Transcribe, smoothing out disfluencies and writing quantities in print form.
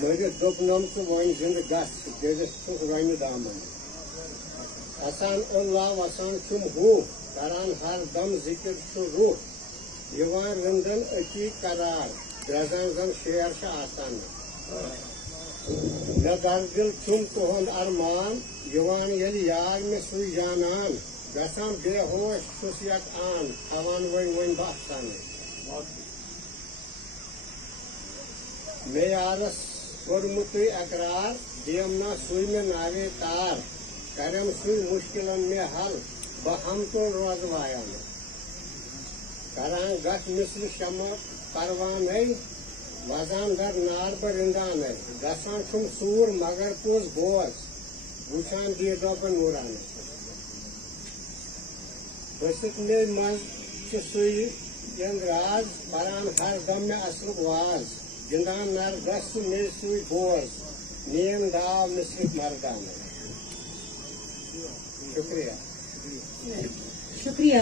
مرت دم تو ون زندہ گس دلس رنہ دامن اسان اللہ وسان چم ہو کران ہر دم ذکر روح یوان رندن اتی قرار درزان زن شیر آسان مے دردل چم تہد ارمان یوان یل یار مے سوی جانان گژھان بے ہوش چھس یت آن تھوان ون باسان مے یارس کورمت اقرار دیم نا سوی مے ناوے تار کرم سوی مشکلن مے حل بہ ہم تو روز وایان کران گھ مثل شمع پروانٕے وزان در نار بہ رندانے گژھان چھم سور مگر پوٚز بوز وٕچھان دیٖدو بہ نوٗرانٕے بٔسِت مے منٛز چھُ سُے اندراز پران ہر دم مے اصلُک واز گِنٛدان نر گژھ سُہ مے سُے بوز نیم داو مصرِک مردانٕے شُکریہ شکریہ